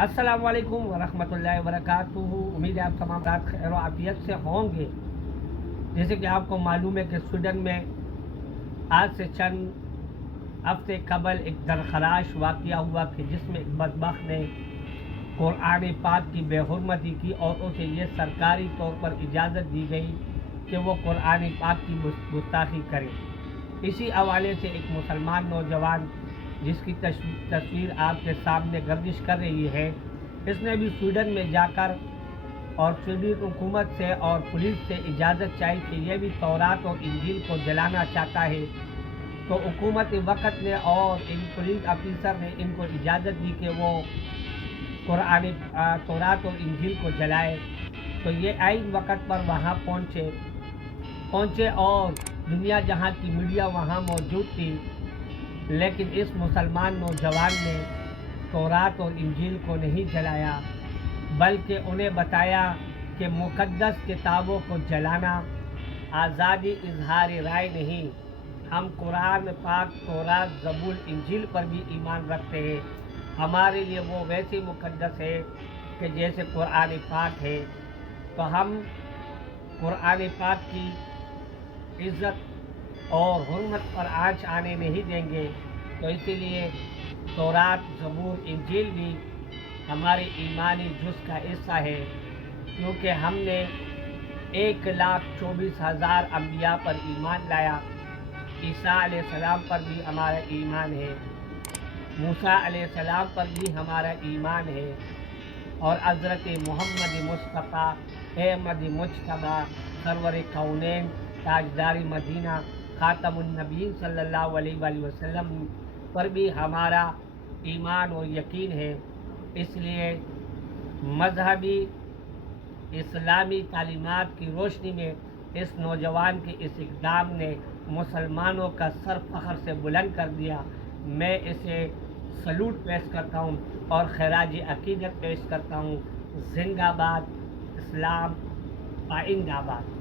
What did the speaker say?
السلام علیکم ورحمۃ اللہ وبرکاتہ۔ امید ہے آپ تمام رات خیر و عافیت سے ہوں گے۔ جیسے کہ آپ کو معلوم ہے کہ سویڈن میں آج سے چند ہفتے قبل ایک درخراش واقعہ ہوا کہ جس میں ایک بدبخت نے قرآن پاک کی بے حرمتی کی اور اسے یہ سرکاری طور پر اجازت دی گئی کہ وہ قرآن پاک کی گستاخی کرے۔ اسی حوالے سے ایک مسلمان نوجوان جس کی تصویر آپ کے سامنے گردش کر رہی ہے، اس نے بھی سویڈن میں جا کر اور سویڈن حکومت سے اور پولیس سے اجازت چاہی کہ یہ بھی تورات اور انجیل کو جلانا چاہتا ہے، تو حکومت وقت نے اور ان پولیس آفیسر نے ان کو اجازت دی کہ وہ قرآن تورات اور انجیل کو جلائے۔ تو یہ عین وقت پر وہاں پہنچے اور دنیا جہاں کی میڈیا وہاں موجود تھی، لیکن اس مسلمان نوجوان نے تورات اور انجیل کو نہیں جلایا، بلکہ انہیں بتایا کہ مقدس کتابوں کو جلانا آزادی اظہار رائے نہیں۔ ہم قرآن پاک، تورات، زبور، انجیل پر بھی ایمان رکھتے ہیں۔ ہمارے لیے وہ ویسے مقدس ہے کہ جیسے قرآن پاک ہے، تو ہم قرآن پاک کی عزت اور حرمت پر آنچ آنے نہیں دیں گے۔ تو اسی لیے تورات، زبور، انجیل بھی ہمارے ایمانی جز کا حصہ ہے، کیونکہ ہم نے 1,24,000 انبیاء پر ایمان لایا۔ عیسیٰ علیہ السلام پر بھی ہمارا ایمان ہے، موسیٰ علیہ السلام پر بھی ہمارا ایمان ہے، اور حضرت محمد مصطفیٰ احمد مجتبیٰ سرور کونین تاجدار مدینہ خاتم النبیین صلی اللہ علیہ وآلہ وسلم پر بھی ہمارا ایمان اور یقین ہے۔ اس لیے مذہبی اسلامی تعلیمات کی روشنی میں اس نوجوان کے اس اقدام نے مسلمانوں کا سر فخر سے بلند کر دیا۔ میں اسے سلوٹ پیش کرتا ہوں اور خراج عقیدت پیش کرتا ہوں۔ زندہ باد اسلام، پائندہ باد۔